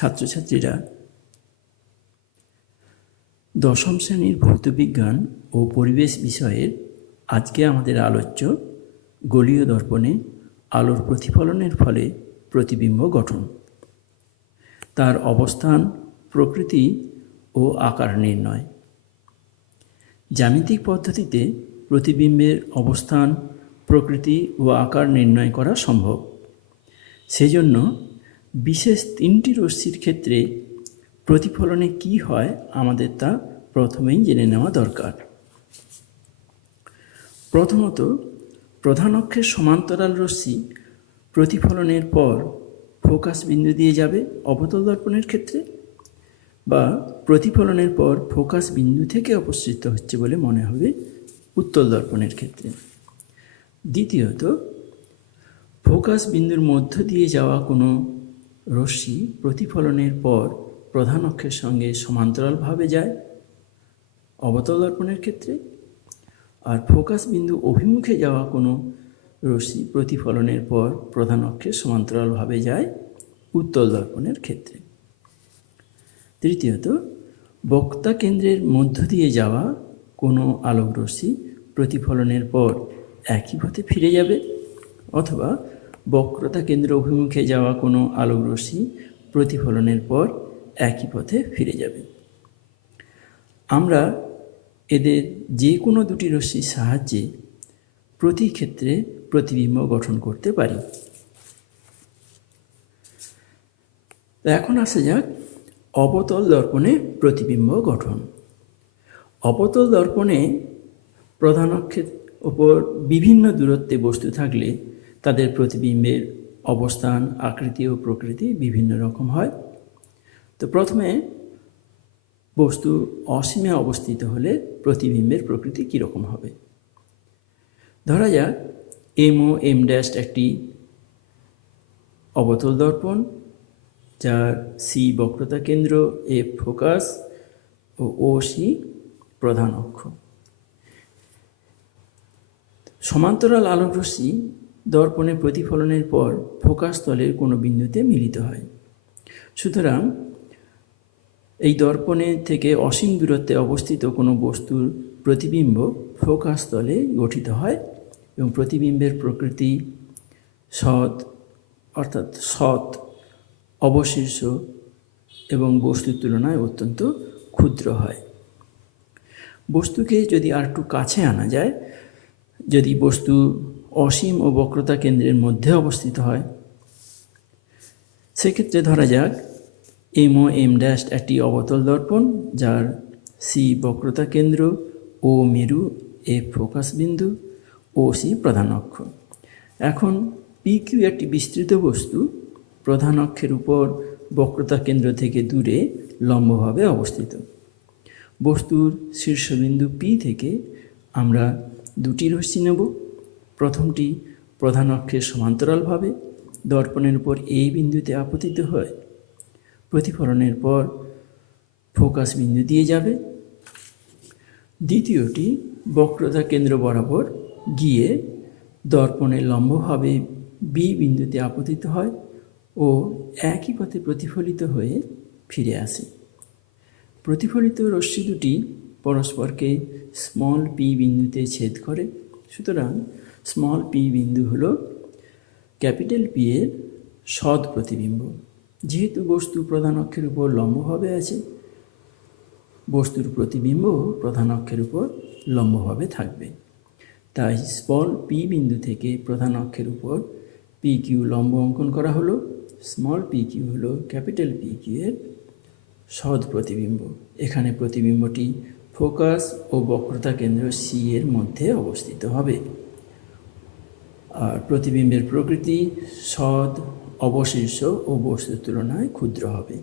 ছাত্রছাত্রীরা, দশম শ্রেণীর ভৌতবিজ্ঞান ও পরিবেশ বিষয়ের আজকে আমাদের আলোচ্য গোলীয় দর্পণে আলোর প্রতিফলনের ফলে প্রতিবিম্ব গঠন, তার অবস্থান, প্রকৃতি ও আকার নির্ণয়। জ্যামিতিক পদ্ধতিতে প্রতিবিম্বের অবস্থান, প্রকৃতি ও আকার নির্ণয় করা সম্ভব। সেজন্য বিশেষ তিনটি রশ্মির ক্ষেত্রে প্রতিফলনে কি হয় আমাদের তা প্রথমেই জেনে নেওয়া দরকার। প্রথমত, প্রধান অক্ষের সমান্তরাল রশ্মি প্রতিফলনের পর ফোকাস বিন্দু দিয়ে যাবে অবতল দর্পণের ক্ষেত্রে, বা প্রতিফলনের পর ফোকাস বিন্দু থেকে অপসৃত হচ্ছে বলে মনে হবে উত্তল দর্পণের ক্ষেত্রে। দ্বিতীয়ত, ফোকাস বিন্দুর মধ্য দিয়ে যাওয়া কোনো রশ্মি প্রতিফলনের পর প্রধান অক্ষের সঙ্গে সমান্তরালভাবে যায় অবতল দর্পণের ক্ষেত্রে, আর ফোকাস বিন্দু অভিমুখে যাওয়া কোনো রশ্মি প্রতিফলনের পর প্রধান অক্ষের সমান্তরালভাবে যায় উত্তল দর্পণের ক্ষেত্রে। তৃতীয়ত, বক্রতা কেন্দ্রের মধ্য দিয়ে যাওয়া কোনো আলোক রশ্মি প্রতিফলনের পর একই পথে ফিরে যাবে, অথবা বক্রতা কেন্দ্র অভিমুখে যাওয়া কোনো আলোক রশ্মি প্রতিফলনের পর একই পথে ফিরে যাবে। আমরা এদের যে কোনো দুটি রশ্মির সাহায্যে প্রতি ক্ষেত্রে প্রতিবিম্ব গঠন করতে পারি। এখন আসা যাক অবতল দর্পণে প্রতিবিম্ব গঠন। অবতল দর্পণে প্রধান অক্ষের ওপর বিভিন্ন দূরত্বে বস্তু থাকলে তাদের প্রতিবিম্বের অবস্থান, আকৃতি ও প্রকৃতি বিভিন্ন রকম হয়। তো প্রথমে বস্তু অসীমে অবস্থিত হলে প্রতিবিম্বের প্রকৃতি কীরকম হবে। ধরা যাক এম ও এম ড্যাশ একটি অবতল দর্পণ, যার সি বক্রতা কেন্দ্র, এফ ফোকাস ও ও সি প্রধান অক্ষ। সমান্তরাল আলোক রশ্মি দর্পণে প্রতিফলনের পর ফোকাস তলের কোনো বিন্দুতে মিলিত হয়। সুতরাং এই দর্পণে থেকে অসীম দূরত্বে অবস্থিত কোনো বস্তুর প্রতিবিম্ব ফোকাস তলে গঠিত হয় এবং প্রতিবিম্বের প্রকৃতি সৎ অর্থাৎ সৎ, অবশীর্ষ এবং বস্তুর তুলনায় অত্যন্ত ক্ষুদ্র হয়। বস্তুকে যদি আর একটু কাছে আনা যায়, যদি বস্তু অসীম ও বক্রতা কেন্দ্রের মধ্যে অবস্থিত হয়, সেক্ষেত্রে ধরা যাক এম ও এম ড্যাশ একটি অবতল দর্পণ, যার সি বক্রতা কেন্দ্র, ও মেরু, এফ ফোকাস বিন্দু, ও সি প্রধান অক্ষ। এখন পি কিউ একটি বিস্তৃত বস্তু, প্রধান অক্ষের উপর বক্রতা কেন্দ্র থেকে দূরে লম্বভাবে অবস্থিত। বস্তুর শীর্ষবিন্দু পি থেকে আমরা দুটি রশ্মি নেব। প্রথমটি প্রধান অক্ষের সমান্তরালভাবে দর্পণের উপর এই বিন্দুতে আপতিত হয়, প্রতিফলনের পর ফোকাস বিন্দু দিয়ে যাবে। দ্বিতীয়টি বক্রতা কেন্দ্র বরাবর গিয়ে দর্পণের লম্বভাবে বি বিন্দুতে আপতিত হয় ও একই পথে প্রতিফলিত হয়ে ফিরে আসে। প্রতিফলিত রশ্মি দুটি পরস্পরকে স্মল পি বিন্দুতে ছেদ করে। সুতরাং স্মল পি বিন্দু হল ক্যাপিটাল পি এর সৎ প্রতিবিম্ব। যেহেতু বস্তু প্রধান অক্ষের উপর লম্বভাবে আছে, বস্তুর প্রতিবিম্ব প্রধান অক্ষের উপর লম্বভাবে থাকবে। তাই স্মল পি বিন্দু থেকে প্রধান অক্ষের উপর পি কিউ লম্ব অঙ্কন করা হলো। স্মল পি কিউ হল ক্যাপিটাল পি কিউ এর সৎ প্রতিবিম্ব। এখানে প্রতিবিম্বটি ফোকাস ও বক্রতা কেন্দ্র সি এর মধ্যে অবস্থিত হবে। আর প্রতিবিম্বের প্রকৃতি সৎ, অবশীর্ষ ও বস্তুর তুলনায় ক্ষুদ্র হবে।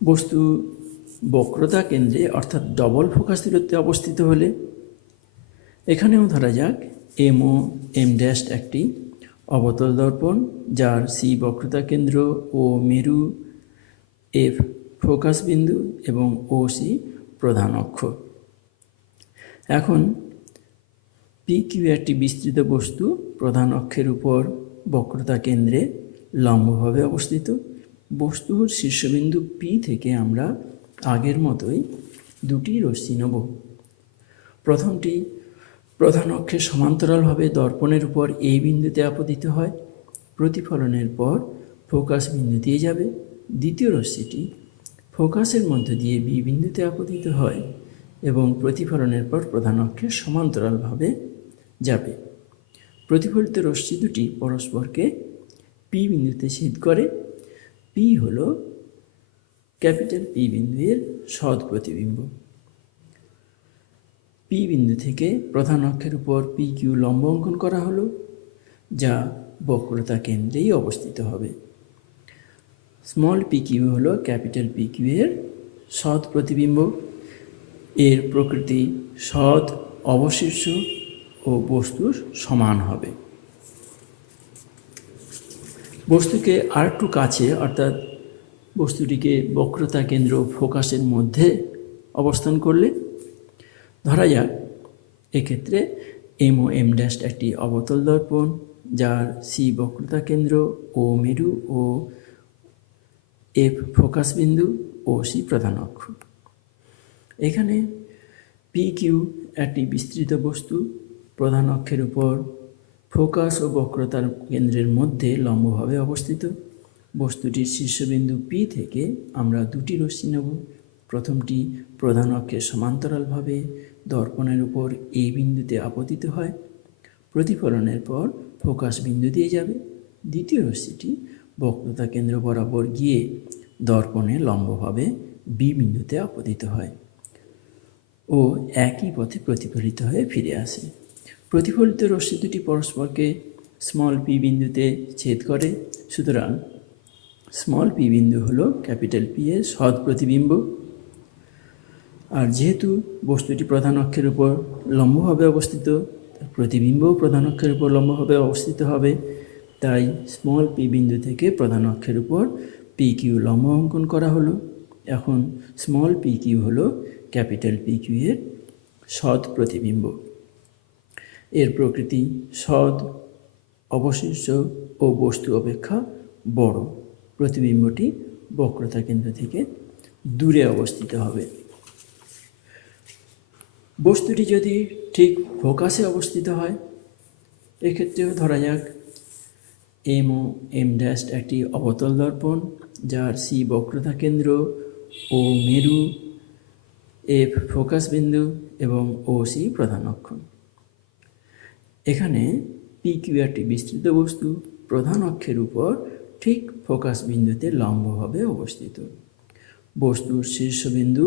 বস্তু বক্রতা কেন্দ্রে অর্থাৎ ডবল ফোকাস দূরত্বে অবস্থিত হলে এখানেও ধরা যাক এম ও এম ড্যাশ একটি অবতল দর্পণ, যার সি বক্রতা কেন্দ্র, ও মেরু, এফ ফোকাস বিন্দু এবং ও সি প্রধান অক্ষ। এখন পি কিউ একটি বিস্তৃত বস্তু, প্রধান অক্ষের উপর বক্রতা কেন্দ্রে লম্বভাবে অবস্থিত। বস্তুর শীর্ষবিন্দু পি থেকে আমরা আগের মতোই দুটি রশ্মি নেব। প্রথমটি প্রধান অক্ষের সমান্তরালভাবে দর্পণের উপর এই বিন্দুতে আপতিত হয়, প্রতিফলনের পর ফোকাস বিন্দু দিয়ে যাবে। দ্বিতীয় রশ্মিটি ফোকাসের মধ্য দিয়ে বি বিন্দুতে আপতিত হয় এবং প্রতিফলনের পর প্রধান অক্ষের সমান্তরালভাবে যাবে। প্রতিফলিত রশ্মি দুটি পরস্পরকে পি বিন্দুতে ছেদ করে। পি হল ক্যাপিটাল পি বিন্দুর সৎ প্রতিবিম্ব। পি বিন্দু থেকে প্রধান অক্ষের উপর পি কিউ লম্ব অঙ্কন করা হলো, যা বক্রতা কেন্দ্রেই অবস্থিত হবে। স্মল পি কিউ হল ক্যাপিটাল পি কিউ এর সৎ প্রতিবিম্ব। এর প্রকৃতি সৎ, অবশীর্ষ ও বস্তুর সমান হবে। বস্তুকে আরেকটু কাছে, অর্থাৎ বস্তুটিকে বক্রতা কেন্দ্র ফোকাসের মধ্যে অবস্থান করলে, ধরা যাক এক্ষেত্রে এম ও এম ড্যাশ একটি অবতল দর্পণ, যার সি বক্রতা কেন্দ্র, ও মেরু ও এফ ফোকাস বিন্দু, ও সি প্রধান অক্ষ। এখানে পি কিউ একটি বিস্তৃত বস্তু, প্রধান অক্ষের উপর ফোকাস ও বক্রতার কেন্দ্রের মধ্যে লম্বভাবে অবস্থিত। বস্তুটির শীর্ষবিন্দু পি থেকে আমরা দুটি রশ্মি নেব। প্রথমটি প্রধান অক্ষের সমান্তরালভাবে দর্পণের উপর এই বিন্দুতে আপতিত হয়, প্রতিফলনের পর ফোকাস বিন্দু দিয়ে যাবে। দ্বিতীয় রশ্মিটি বক্রতা কেন্দ্র বরাবর গিয়ে দর্পণে লম্বভাবে বি বিন্দুতে আপতিত হয় ও একই পথে প্রতিফলিত হয়ে ফিরে আসে। প্রতিফলিত রশ্মি দুটি পরস্পরকে স্মল পি বিন্দুতে ছেদ করে। সুতরাং স্মল পি বিন্দু হল ক্যাপিটাল পি এর সৎ প্রতিবিম্ব। আর যেহেতু বস্তুটি প্রধান অক্ষের উপর লম্বভাবে অবস্থিত, প্রতিবিম্বও প্রধান অক্ষের উপর লম্বভাবে অবস্থিত হবে, তাই স্মল পি বিন্দু থেকে প্রধান অক্ষের উপর পি কিউ লম্ব অঙ্কন করা হলো। এখন স্মল পি কিউ হল ক্যাপিটাল পি কিউ এর সৎ প্রতিবিম্ব। এর প্রকৃতি সৎ, অবশিষ্ট ও বস্তু অপেক্ষা বড়। প্রতিবিম্বটি বক্রতা কেন্দ্র থেকে দূরে অবস্থিত হবে। বস্তুটি যদি ঠিক ফোকাসে অবস্থিত হয়, এক্ষেত্রেও ধরা যাক এম ও এম ড্যাশ একটি অবতল দর্পণ, যার সি বক্রতা কেন্দ্র, ও মেরু, এফ ফোকাস বিন্দু এবং ও সি প্রধান অক্ষ। এখানে পি কিউ একটি বিস্তৃত বস্তু, প্রধান অক্ষের উপর ঠিক ফোকাস বিন্দুতে লম্বভাবে অবস্থিত। বস্তুর শীর্ষবিন্দু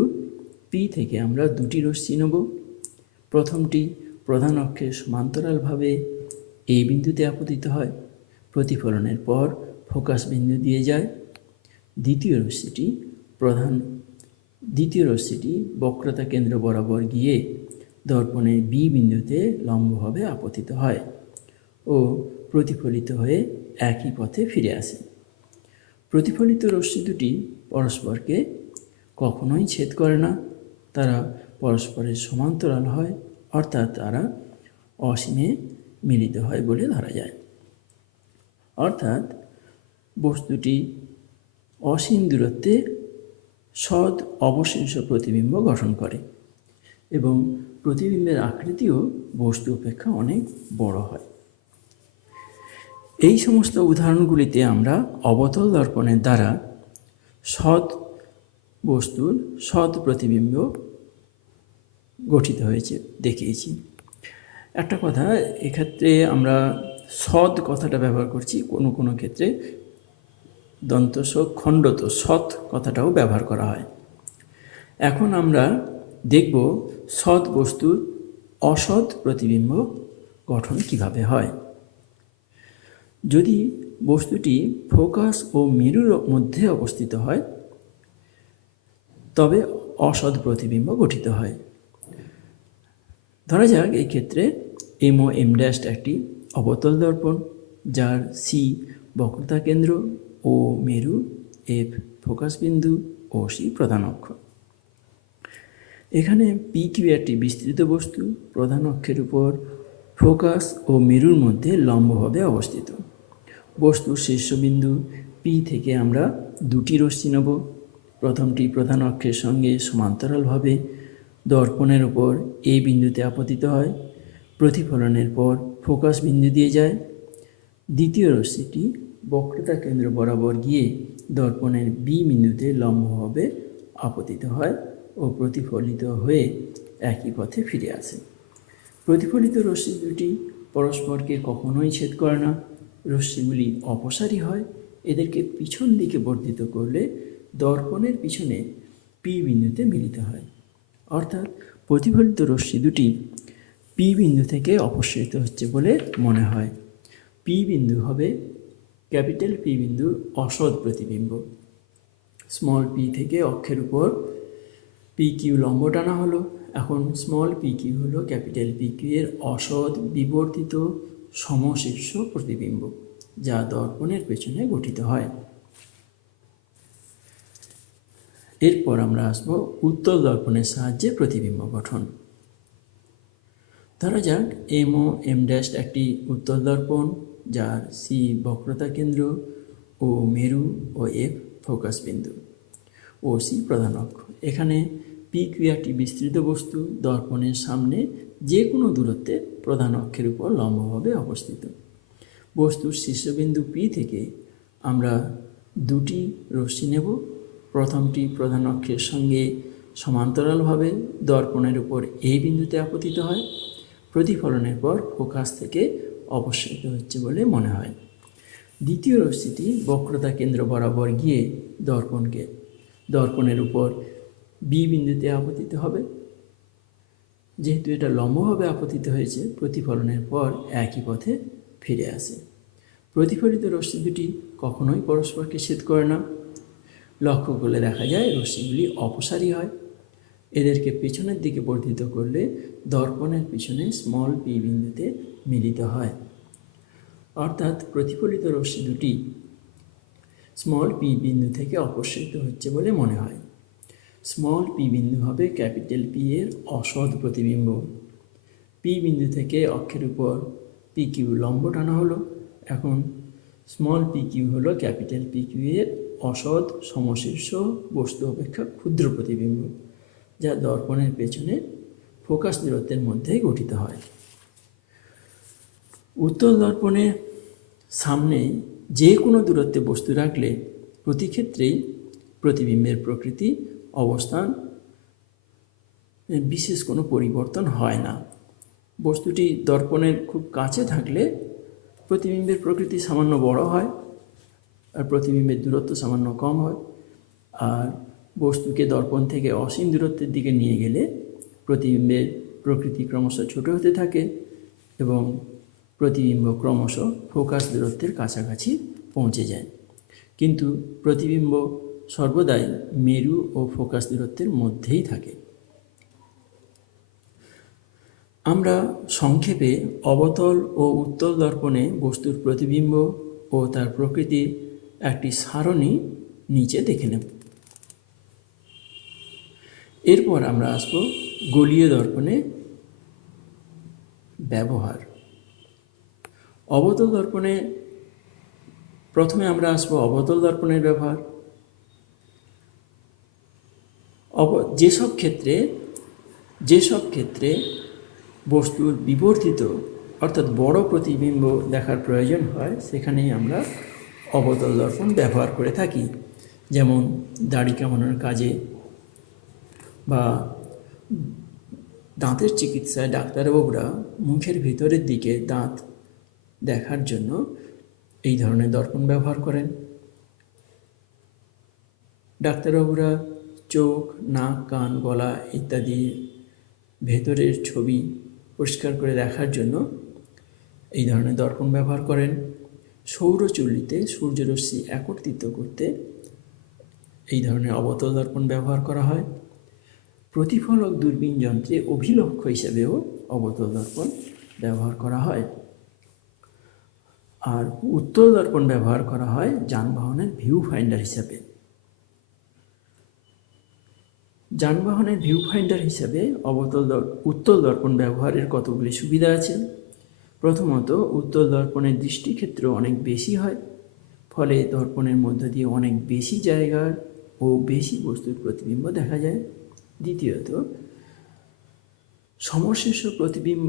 পি থেকে আমরা দুটি রশ্মি নেব। প্রথমটি প্রধান অক্ষের সমান্তরালভাবে এই বিন্দুতে আপতিত হয়, প্রতিফলনের পর ফোকাস বিন্দু দিয়ে যায়। দ্বিতীয় রশ্মিটি বক্রতা কেন্দ্র বরাবর গিয়ে দর্পণে বি বিন্দুতে লম্বভাবে আপতিত হয় ও প্রতিফলিত হয়ে একই পথে ফিরে আসে। প্রতিফলিত রশ্মি দুটি পরস্পরকে কখনোই ছেদ করে না, তারা পরস্পরের সমান্তরাল হয়, অর্থাৎ তারা অসীমে মিলিত হয় বলে ধরা যায়। অর্থাৎ বস্তুটি অসীম দূরত্বে সৎ অবশিষ্ট প্রতিবিম্ব গঠন করে এবং প্রতিবিম্বের আকৃতিও বস্তু অপেক্ষা অনেক বড় হয়। এই সমস্ত উদাহরণগুলিতে আমরা অবতল দর্পণের দ্বারা সৎ বস্তুর সৎ প্রতিবিম্ব গঠিত হয়েছে দেখিয়েছি। একটা কথা, এক্ষেত্রে আমরা সৎ কথাটা ব্যবহার করছি, কোনো কোনো ক্ষেত্রে দন্তস খণ্ডত সৎ কথাটাও ব্যবহার করা হয়। এখন আমরা দেখব সৎ বস্তুর অসৎ প্রতিবিম্ব গঠন কিভাবে হয়। যদি বস্তুটি ফোকাস ও মেরুর মধ্যে অবস্থিত হয়, তবে অসৎ প্রতিবিম্ব গঠিত হয়। ধরা যাক এই ক্ষেত্রে এম ও এম ড্যাশ একটি অবতল দর্পণ, যার সি বক্রতা কেন্দ্র, ও মেরু, এফ ফোকাস বিন্দু, ও সি প্রধান অক্ষ। এখানে পি কিউ একটি বিস্তৃত বস্তু, প্রধান অক্ষের উপর ফোকাস ও মেরুর মধ্যে লম্বভাবে অবস্থিত। বস্তুর শীর্ষবিন্দু পি থেকে আমরা দুটি রশ্মি নেব। প্রথমটি প্রধান অক্ষের সঙ্গে সমান্তরালভাবে দর্পণের উপর এ বিন্দুতে আপতিত হয়, প্রতিফলনের পর ফোকাস বিন্দু দিয়ে যায়। দ্বিতীয় রশ্মিটি বক্রতা কেন্দ্র বরাবর গিয়ে দর্পণের বি বিন্দুতে লম্বভাবে আপতিত হয় ও প্রতিফলিত হয়ে একই পথে ফিরে আসে। প্রতিফলিত রশ্মি দুটি পরস্পরকে কখনোই ছেদ করে না। রশ্মিগুলি অপসারী হয়। এদেরকে পিছন দিকে বর্ধিত করলে দর্পণের পিছনে পি বিন্দুতে মিলিত হয়। অর্থাৎ প্রতিফলিত রশ্মি দুটি পি বিন্দু থেকে অপসৃত হচ্ছে বলে মনে হয়। পি বিন্দু হবে ক্যাপিটাল পি বিন্দুর অসৎ প্রতিবিম্ব। স্মল পি থেকে অক্ষের উপর পি কিউ লম্ব টানা হলো। এখন স্মল পি কিউ হলো ক্যাপিটাল পি কিউ এর অসৎ বিবর্তিত সমশীর্ষ প্রতিবিম্ব, যা দর্পণের পেছনে গঠিত হয়। এরপর আমরা আসবো উত্তল দর্পণের সাহায্যে প্রতিবিম্ব গঠন। ধরা যাক এম ও এম ড্যাশ একটি উত্তল দর্পণ, যার সি বক্রতা কেন্দ্র ও মেরু ও এফ ফোকাস বিন্দু ও সি প্রধান অক্ষ। এখানে পি কিউ একটি বিস্তৃত বস্তু দর্পণের সামনে যে কোনো দূরত্বে প্রধান অক্ষের উপর লম্বভাবে অবস্থিত। বস্তুর শীর্ষবিন্দু পি থেকে আমরা দুটি রশ্মি নেব। প্রথমটি প্রধান অক্ষের সঙ্গে সমান্তরালভাবে দর্পণের উপর এই বিন্দুতে আপতিত হয়, প্রতিফলনের পর ফোকাস থেকে অপসৃত হচ্ছে বলে মনে হয়। দ্বিতীয় রশ্মিটি বক্রতা কেন্দ্র বরাবর গিয়ে দর্পণের উপর বি বিন্দুতে আপতিত হবে। যেহেতু এটা লম্বভাবে আপতিত হয়েছে, প্রতিফলনের পর একই পথে ফিরে আসে। প্রতিফলিত রশ্মি দুটি কখনোই পরস্পরকে ছেদ করে না। লক্ষ্য করলে দেখা যায় রশ্মিগুলি অপসারী হয়। এদেরকে পেছনের দিকে বর্ধিত করলে দর্পণের পিছনে স্মল পি বিন্দুতে মিলিত হয়। অর্থাৎ প্রতিফলিত রশ্মি দুটি স্মল পি বিন্দু থেকে অপসৃত হচ্ছে বলে মনে হয়। স্মল পি বিন্দু হবে ক্যাপিটাল পি এর অসৎ প্রতিবিম্ব। পি বিন্দু থেকে অক্ষের উপর পি কিউ লম্ব টানা হলো। এখন স্মল পি কিউ হলো ক্যাপিটাল পি কিউ এর অসৎ সমশীর্ষ বস্তু অপেক্ষা ক্ষুদ্র প্রতিবিম্ব, যা দর্পণের পেছনে ফোকাস দূরত্বের মধ্যেই গঠিত হয়। উত্তল দর্পণের সামনে যে কোনো দূরত্বে বস্তু রাখলে প্রতি ক্ষেত্রেই প্রতিবিম্বের প্রকৃতি অবস্থান বিশেষ কোনো পরিবর্তন হয় না। বস্তুটি দর্পণের খুব কাছে থাকলে প্রতিবিম্বের প্রকৃতি সামান্য বড় হয় আর প্রতিবিম্বের দূরত্ব সামান্য কম হয়। আর বস্তুকে দর্পণ থেকে অসীম দূরত্বের দিকে নিয়ে গেলে প্রতিবিম্বের প্রকৃতি ক্রমশ ছোট হতে থাকে এবং প্রতিবিম্ব ক্রমশ ফোকাস দূরত্বের কাছাকাছি পৌঁছে যায়। কিন্তু প্রতিবিম্ব সর্বদাই মেরু ও ফোকাস দূরত্বের মধ্যেই থাকে। আমরা সংক্ষেপে অবতল ও উত্তল দর্পণে বস্তুর প্রতিবিম্ব ও তার প্রকৃতির একটি সারণী নিচে দেখে নেব। এরপর আমরা আসব গোলীয় দর্পণে ব্যবহার। অবতল দর্পণে প্রথমে আমরা আসব অবতল দর্পণের ব্যবহার। যেসব ক্ষেত্রে বস্তুর বিবর্তিত অর্থাৎ বড় প্রতিবিম্ব দেখার প্রয়োজন হয়, সেখানেই আমরা অবতল দর্পণ ব্যবহার করে থাকি। যেমন দাড়ি কামানোর কাজে বা দাঁতের চিকিৎসায় ডাক্তারবাবুরা মুখের ভিতরের দিকে দাঁত দেখার জন্য এই ধরনের দর্পণ ব্যবহার করেন। ডাক্তারবাবুরা চোখ, নাক, কান, গলা ইত্যাদি ভেতরের ছবি পরিষ্কার করে দেখার জন্য এই ধরনের দর্পণ ব্যবহার করেন। সৌরচুল্লিতে সূর্যরশ্মি একত্রিত করতে এই ধরনের অবতল দর্পণ ব্যবহার করা হয়। প্রতিফলক দূরবীন যন্ত্রে অভিলক্ষ্য হিসেবেও অবতল দর্পণ ব্যবহার করা হয়। আর উত্তল দর্পণ ব্যবহার করা হয় যানবাহনের ভিউ ফাইন্ডার হিসাবে। যানবাহনের ভিউ ফাইন্ডার হিসাবে উত্তল দর্পণ ব্যবহারের কতগুলি সুবিধা আছে। প্রথমত উত্তল দর্পণের দৃষ্টিক্ষেত্র অনেক বেশি হয়, ফলে দর্পণের মধ্য দিয়ে অনেক বেশি জায়গার ও বেশি বস্তুর প্রতিবিম্ব দেখা যায়। দ্বিতীয়ত সমশীর্ষ প্রতিবিম্ব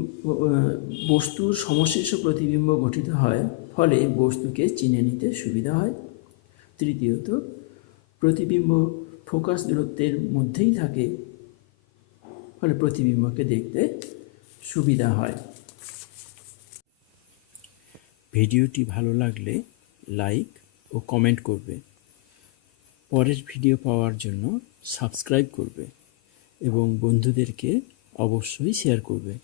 বস্তুর সমশীর্ষ প্রতিবিম্ব গঠিত হয়, ফলে বস্তুকে চিনে নিতে সুবিধা হয়। তৃতীয়ত প্রতিবিম্ব ফোকাস দূরত্বের মধ্যেই থাকে, ফলে প্রতিবিম্বকে দেখতে সুবিধা হয়। ভিডিওটি ভালো লাগলে লাইক ও কমেন্ট করবে। পরের ভিডিও পাওয়ার জন্য সাবস্ক্রাইব করবে এবং বন্ধুদেরকে অবশ্যই শেয়ার করবে।